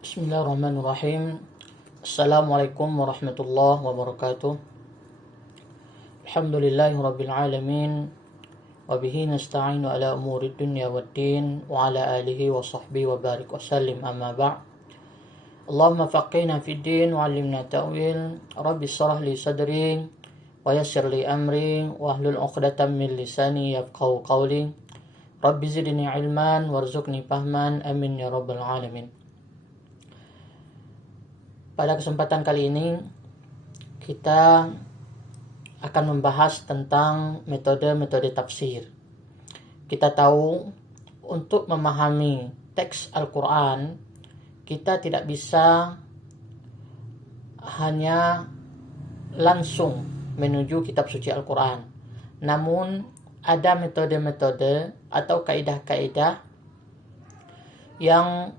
Bismillahirrahmanirrahim. Assalamualaikum warahmatullahi wabarakatuh. Alhamdulillahirabbil alamin. Wa bihi nasta'inu ala umurid dunya waddin wa ala alihi wa sahbihi wa barik wa sallim amma ba'd. Allahumma faqihna fid din wa 'allimna ta'wil. Rabbi shrah li sadri wa yassir li amri wa hlul 'uqdatam min lisani yafqahu qawli. Rabbi zidni ilman warzuqni fahman. Amin ya rabbal alamin. Pada kesempatan kali ini kita akan membahas tentang metode-metode tafsir. Kita tahu untuk memahami teks Al-Quran kita tidak bisa hanya langsung menuju kitab suci Al-Quran. Namun ada metode-metode atau kaidah-kaidah yang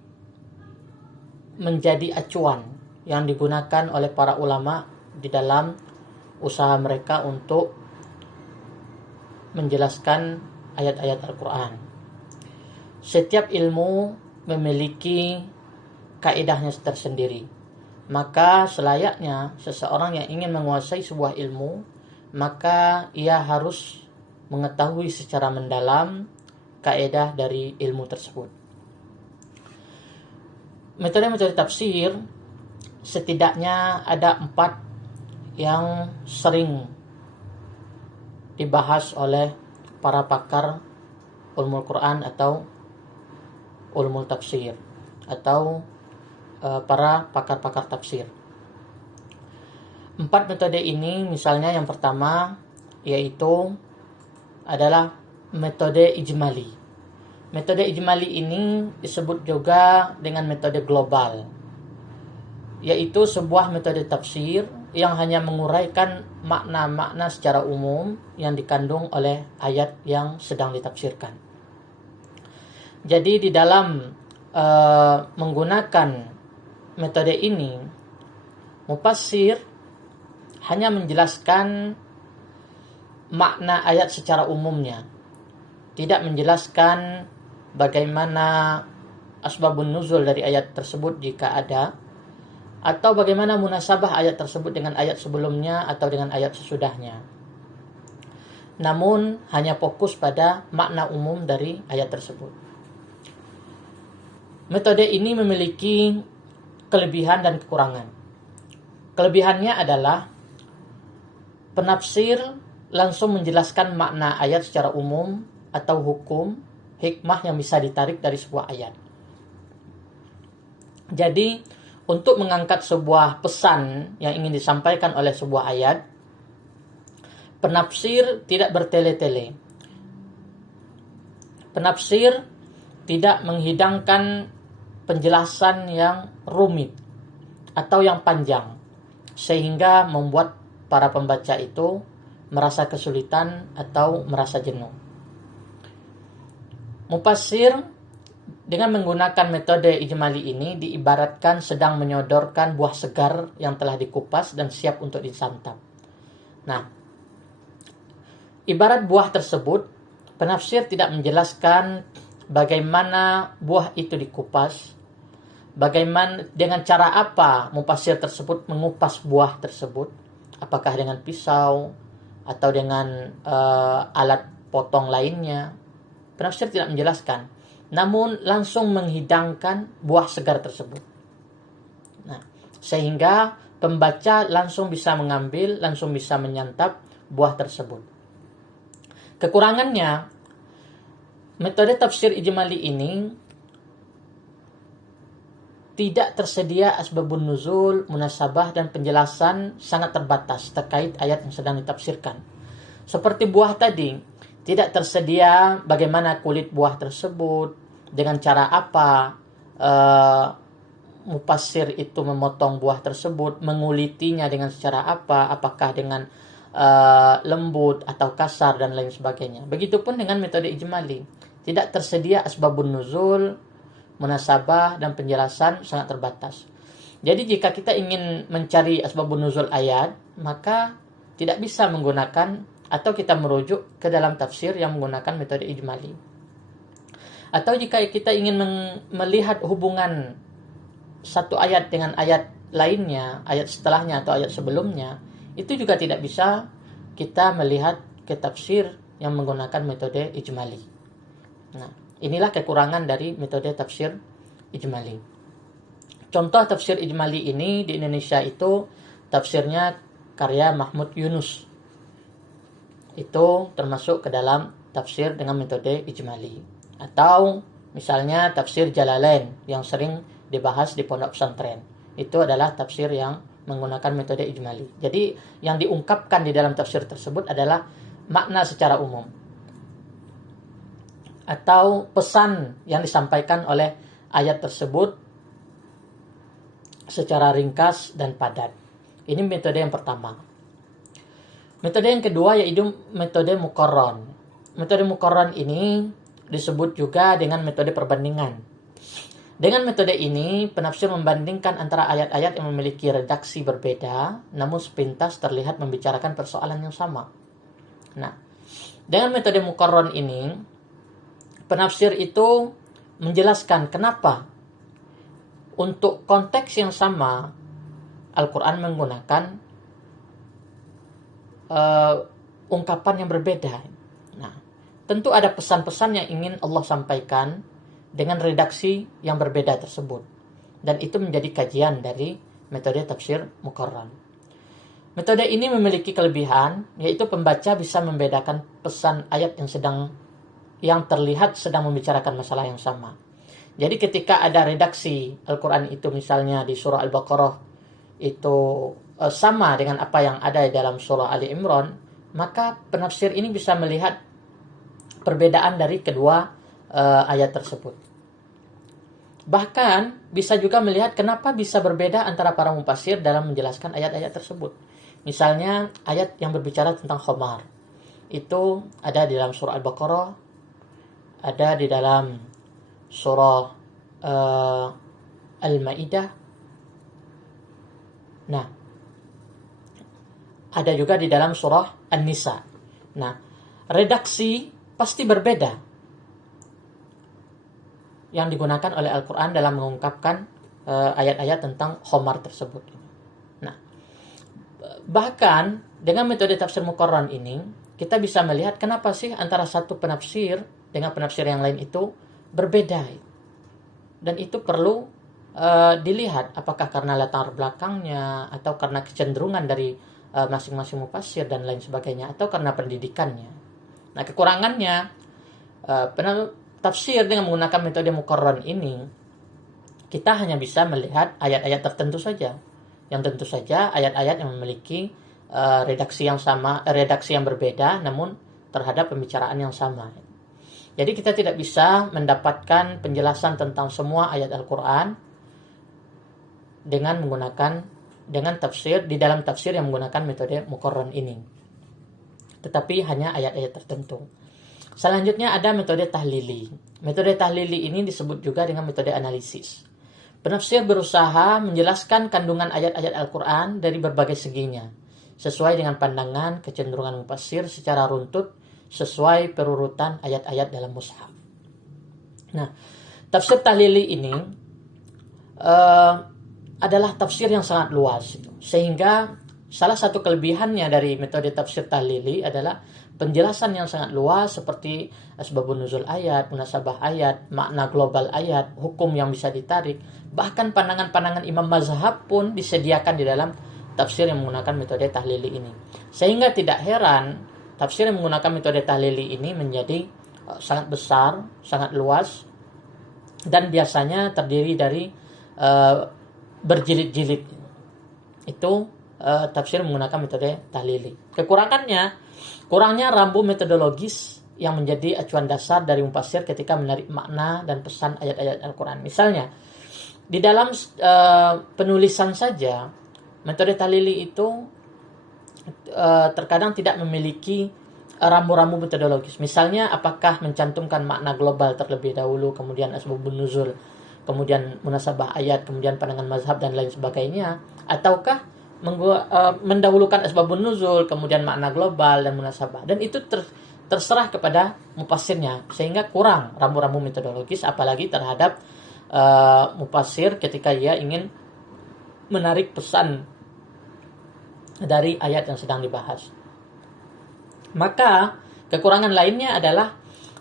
menjadi acuan yang digunakan oleh para ulama di dalam usaha mereka untuk menjelaskan ayat-ayat Al-Quran. Setiap ilmu memiliki kaidahnya tersendiri. Maka selayaknya seseorang yang ingin menguasai sebuah ilmu, maka ia harus mengetahui secara mendalam kaidah dari ilmu tersebut. Metode-metode tafsir setidaknya ada 4 yang sering dibahas oleh para pakar ulumul Quran atau ulumul tafsir atau para pakar-pakar tafsir. 4 metode ini misalnya yang pertama yaitu adalah metode ijmali. Metode ijmali ini disebut juga dengan metode global, yaitu sebuah metode tafsir yang hanya menguraikan makna-makna secara umum yang dikandung oleh ayat yang sedang ditafsirkan. Jadi di dalam menggunakan metode ini, mufassir hanya menjelaskan makna ayat secara umumnya, tidak menjelaskan bagaimana asbabun nuzul dari ayat tersebut jika ada, atau bagaimana munasabah ayat tersebut dengan ayat sebelumnya atau dengan ayat sesudahnya. Namun hanya fokus pada makna umum dari ayat tersebut. Metode ini memiliki kelebihan dan kekurangan. Kelebihannya adalah penafsir langsung menjelaskan makna ayat secara umum atau hukum, hikmah yang bisa ditarik dari sebuah ayat. Jadi untuk mengangkat sebuah pesan yang ingin disampaikan oleh sebuah ayat, penafsir tidak bertele-tele. Penafsir tidak menghidangkan penjelasan yang rumit atau yang panjang, sehingga membuat para pembaca itu merasa kesulitan atau merasa jenuh. Mufassir dengan menggunakan metode ijmali ini diibaratkan sedang menyodorkan buah segar yang telah dikupas dan siap untuk disantap. Nah, ibarat buah tersebut, penafsir tidak menjelaskan bagaimana buah itu dikupas, bagaimana dengan cara apa mufassir tersebut mengupas buah tersebut, apakah dengan pisau atau dengan alat potong lainnya. Penafsir tidak menjelaskan, namun langsung menghidangkan buah segar tersebut. Nah, sehingga pembaca langsung bisa mengambil, langsung bisa menyantap buah tersebut. Kekurangannya, metode tafsir ijmali ini tidak tersedia asbabun nuzul, munasabah, dan penjelasan sangat terbatas terkait ayat yang sedang ditafsirkan. Seperti buah tadi, tidak tersedia bagaimana kulit buah tersebut, dengan cara apa mufassir itu memotong buah tersebut, mengulitinya dengan secara apa, apakah dengan lembut atau kasar dan lain sebagainya. Begitupun dengan metode ijmali, tidak tersedia asbabun nuzul, munasabah, dan penjelasan sangat terbatas. Jadi jika kita ingin mencari asbabun nuzul ayat, maka tidak bisa menggunakan atau kita merujuk ke dalam tafsir yang menggunakan metode ijmali. Atau jika kita ingin melihat hubungan satu ayat dengan ayat lainnya, ayat setelahnya atau ayat sebelumnya, itu juga tidak bisa kita melihat ke tafsir yang menggunakan metode ijmali. Nah, inilah kekurangan dari metode tafsir ijmali. Contoh tafsir ijmali ini di Indonesia itu tafsirnya karya Mahmud Yunus. Itu termasuk ke dalam tafsir dengan metode ijmali. Atau misalnya tafsir Jalalain yang sering dibahas di pondok pesantren. Itu adalah tafsir yang menggunakan metode ijmali. Jadi yang diungkapkan di dalam tafsir tersebut adalah makna secara umum atau pesan yang disampaikan oleh ayat tersebut secara ringkas dan padat. Ini metode yang pertama. Metode yang kedua yaitu metode muqarran. Metode muqarran ini disebut juga dengan metode perbandingan. Dengan metode ini, penafsir membandingkan antara ayat-ayat yang memiliki redaksi berbeda, namun sepintas terlihat membicarakan persoalan yang sama. Nah, dengan metode muqarran ini, penafsir itu menjelaskan kenapa untuk konteks yang sama, Al-Quran menggunakan ungkapan yang berbeda. Nah, tentu ada pesan-pesan yang ingin Allah sampaikan dengan redaksi yang berbeda tersebut. Dan itu menjadi kajian dari metode tafsir muqarran. Metode ini memiliki kelebihan, yaitu pembaca bisa membedakan pesan ayat yang terlihat sedang membicarakan masalah yang sama. Jadi ketika ada redaksi Al-Quran itu misalnya di surah Al-Baqarah itu sama dengan apa yang ada di dalam surah Ali Imran, maka penafsir ini bisa melihat perbedaan dari kedua ayat tersebut. Bahkan bisa juga melihat kenapa bisa berbeda antara para mufassir dalam menjelaskan ayat-ayat tersebut. Misalnya ayat yang berbicara tentang khamar. Itu ada di dalam surah Al-Baqarah, ada di dalam surah Al-Maidah. Nah, ada juga di dalam surah An-Nisa. Nah, redaksi pasti berbeda yang digunakan oleh Al-Quran dalam mengungkapkan ayat-ayat tentang khamar tersebut. Nah, bahkan dengan metode tafsir muqarran ini, kita bisa melihat kenapa sih antara satu penafsir dengan penafsir yang lain itu berbeda. Dan itu perlu dilihat apakah karena latar belakangnya, atau karena kecenderungan dari masing-masing mufassir dan lain sebagainya, atau karena pendidikannya. Nah, kekurangannya tafsir dengan menggunakan metode muqarran ini, kita hanya bisa melihat ayat-ayat tertentu saja, yang tentu saja ayat-ayat yang memiliki redaksi yang sama, redaksi yang berbeda, namun terhadap pembicaraan yang sama. Jadi kita tidak bisa mendapatkan penjelasan tentang semua ayat Al-Quran dengan tafsir di dalam tafsir yang menggunakan metode muqarran ini, tetapi hanya ayat-ayat tertentu. Selanjutnya ada metode tahlili. Metode tahlili ini disebut juga dengan metode analisis. Penafsir berusaha menjelaskan kandungan ayat-ayat Al-Quran dari berbagai seginya, sesuai dengan pandangan kecenderungan mufassir secara runtut, sesuai perurutan ayat-ayat dalam mushaf. Nah, tafsir tahlili ini adalah tafsir yang sangat luas, sehingga salah satu kelebihannya dari metode tafsir tahlili adalah penjelasan yang sangat luas seperti asbabun nuzul ayat, munasabah ayat, makna global ayat, hukum yang bisa ditarik. Bahkan pandangan-pandangan imam mazhab pun disediakan di dalam tafsir yang menggunakan metode tahlili ini. Sehingga tidak heran tafsir yang menggunakan metode tahlili ini menjadi sangat besar, sangat luas, dan biasanya terdiri dari berjilid-jilid. Itu tafsir menggunakan metode tahlili. Kurangnya rambu metodologis yang menjadi acuan dasar dari mufassir ketika menarik makna dan pesan ayat-ayat Al-Quran. Misalnya, di dalam penulisan saja, metode tahlili itu terkadang tidak memiliki rambu-rambu metodologis. Misalnya, apakah mencantumkan makna global terlebih dahulu, kemudian asbabun nuzul, kemudian munasabah ayat, kemudian pandangan mazhab dan lain sebagainya, ataukah mendahulukan asbabun nuzul, kemudian makna global dan munasabah. Dan itu terserah kepada mufassirnya, sehingga kurang rambu-rambu metodologis apalagi terhadap mufassir ketika ia ingin menarik pesan dari ayat yang sedang dibahas. Maka kekurangan lainnya adalah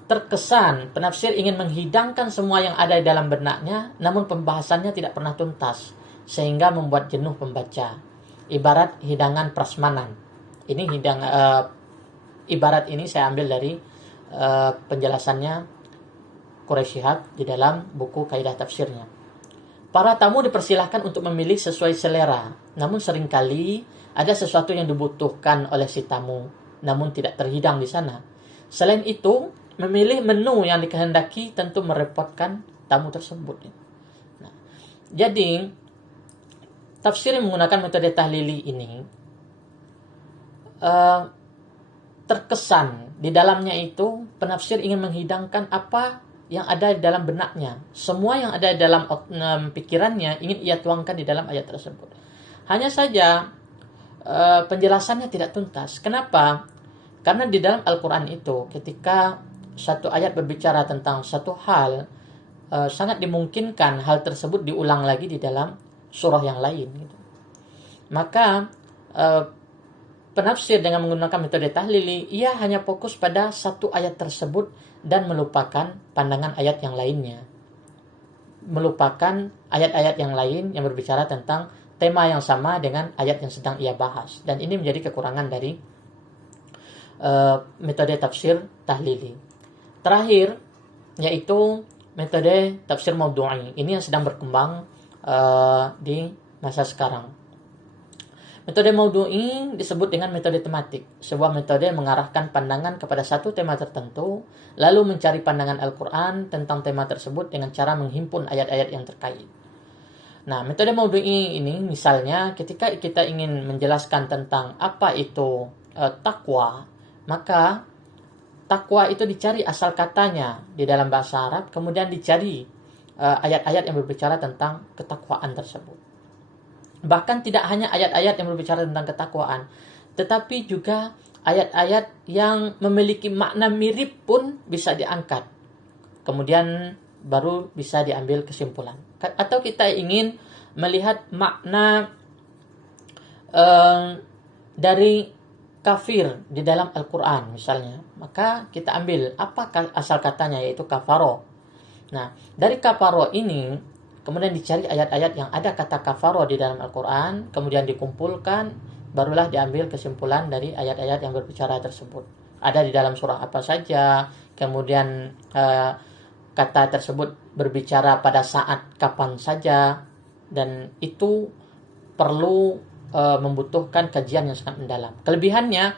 terkesan penafsir ingin menghidangkan semua yang ada di dalam benaknya, namun pembahasannya tidak pernah tuntas, sehingga membuat jenuh pembaca. Ibarat hidangan prasmanan. Ini ibarat ini saya ambil dari penjelasannya Quraish Shihab di dalam buku Kaidah Tafsirnya. Para tamu dipersilahkan untuk memilih sesuai selera, namun seringkali ada sesuatu yang dibutuhkan oleh si tamu, namun tidak terhidang di sana. Selain itu, memilih menu yang dikehendaki tentu merepotkan tamu tersebut. Nah, jadi tafsir yang menggunakan metode tahlili ini terkesan di dalamnya itu penafsir ingin menghidangkan apa yang ada di dalam benaknya. Semua yang ada di dalam pikirannya ingin ia tuangkan di dalam ayat tersebut. Hanya saja penjelasannya tidak tuntas. Kenapa? Karena di dalam Al-Quran itu ketika satu ayat berbicara tentang satu hal, sangat dimungkinkan hal tersebut diulang lagi di dalam surah yang lain. Gitu. Maka penafsir dengan menggunakan metode tahlili, ia hanya fokus pada satu ayat tersebut dan melupakan pandangan ayat yang lainnya. Melupakan ayat-ayat yang lain yang berbicara tentang tema yang sama dengan ayat yang sedang ia bahas. Dan ini menjadi kekurangan dari metode tafsir tahlili. Terakhir, yaitu metode tafsir maudhu'i. Ini yang sedang berkembang di masa sekarang. Metode maudhu'i disebut dengan metode tematik. Sebuah metode yang mengarahkan pandangan kepada satu tema tertentu, lalu mencari pandangan Al-Quran tentang tema tersebut dengan cara menghimpun ayat-ayat yang terkait. Nah, metode maudhu'i ini misalnya ketika kita ingin menjelaskan tentang apa itu takwa, maka takwa itu dicari asal katanya di dalam bahasa Arab, kemudian dicari ayat-ayat yang berbicara tentang ketakwaan tersebut. Bahkan tidak hanya ayat-ayat yang berbicara tentang ketakwaan, tetapi juga ayat-ayat yang memiliki makna mirip pun bisa diangkat. Kemudian baru bisa diambil kesimpulan. Atau kita ingin melihat makna dari kafir di dalam Al-Quran misalnya, maka kita ambil apa asal katanya, yaitu kafaro. Nah, dari kafaro ini kemudian dicari ayat-ayat yang ada kata kafaro di dalam Al-Quran, kemudian dikumpulkan, barulah diambil kesimpulan dari ayat-ayat yang berbicara tersebut. Ada di dalam surah apa saja, kemudian kata tersebut berbicara pada saat kapan saja, dan itu perlu membutuhkan kajian yang sangat mendalam. Kelebihannya,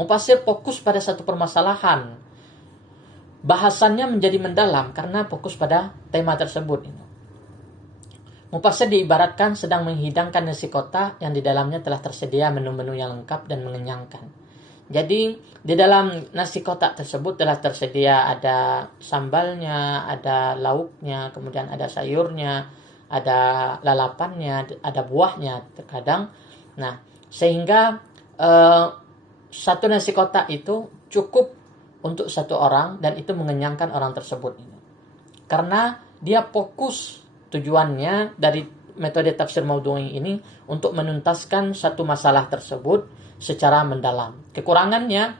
mufassir fokus pada satu permasalahan. Bahasannya menjadi mendalam karena fokus pada tema tersebut. Mufassir diibaratkan sedang menghidangkan nasi kotak yang di dalamnya telah tersedia menu-menu yang lengkap dan mengenyangkan. Jadi, di dalam nasi kotak tersebut telah tersedia ada sambalnya, ada lauknya, kemudian ada sayurnya, ada lalapannya, ada buahnya terkadang. Nah, sehingga satu nasi kotak itu cukup untuk satu orang dan itu mengenyangkan orang tersebut. Karena dia fokus tujuannya dari metode tafsir maudhu'i ini untuk menuntaskan satu masalah tersebut secara mendalam. Kekurangannya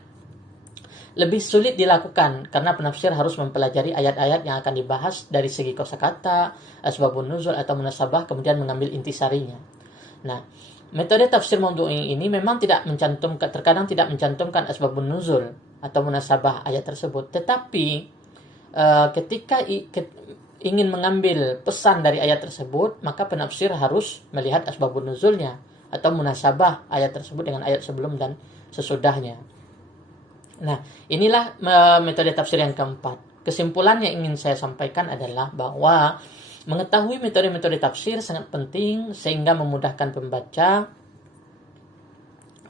lebih sulit dilakukan karena penafsir harus mempelajari ayat-ayat yang akan dibahas dari segi kosakata, asbabun nuzul atau munasabah, kemudian mengambil intisarinya. Nah, metode tafsir maudhu'i ini memang terkadang tidak mencantumkan asbabun nuzul atau munasabah ayat tersebut, tetapi ketika ingin mengambil pesan dari ayat tersebut, maka penafsir harus melihat asbabun nuzulnya atau munasabah ayat tersebut dengan ayat sebelum dan sesudahnya. Nah, inilah metode tafsir yang keempat. Kesimpulan yang ingin saya sampaikan adalah bahwa mengetahui metode-metode tafsir sangat penting sehingga memudahkan pembaca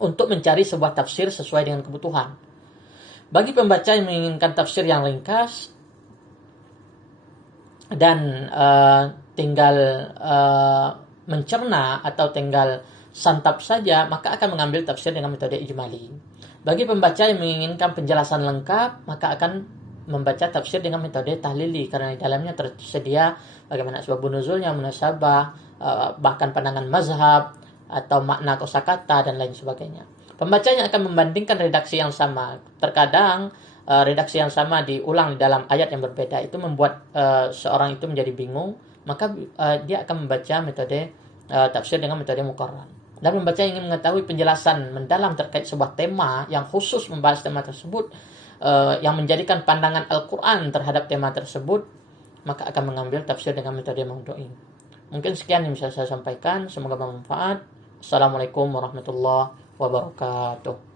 untuk mencari sebuah tafsir sesuai dengan kebutuhan. Bagi pembaca yang menginginkan tafsir yang ringkas dan tinggal mencerna atau tinggal santap saja, maka akan mengambil tafsir dengan metode ijmali. Bagi pembaca yang menginginkan penjelasan lengkap, maka akan membaca tafsir dengan metode tahlili, karena di dalamnya tersedia bagaimana sebab nuzulnya, munasabah, bahkan pandangan mazhab atau makna kosakata dan lain sebagainya. Pembacanya akan membandingkan redaksi yang sama. Terkadang redaksi yang sama diulang di dalam ayat yang berbeda, itu membuat seorang itu menjadi bingung, maka dia akan membaca metode tafsir dengan metode muqarrar. Dan membaca ingin mengetahui penjelasan mendalam terkait sebuah tema yang khusus membahas tema tersebut, yang menjadikan pandangan Al-Quran terhadap tema tersebut, maka akan mengambil tafsir dengan metode maudu'i. Mungkin sekian yang bisa saya sampaikan, semoga bermanfaat. Assalamualaikum warahmatullahi wabarakatuh.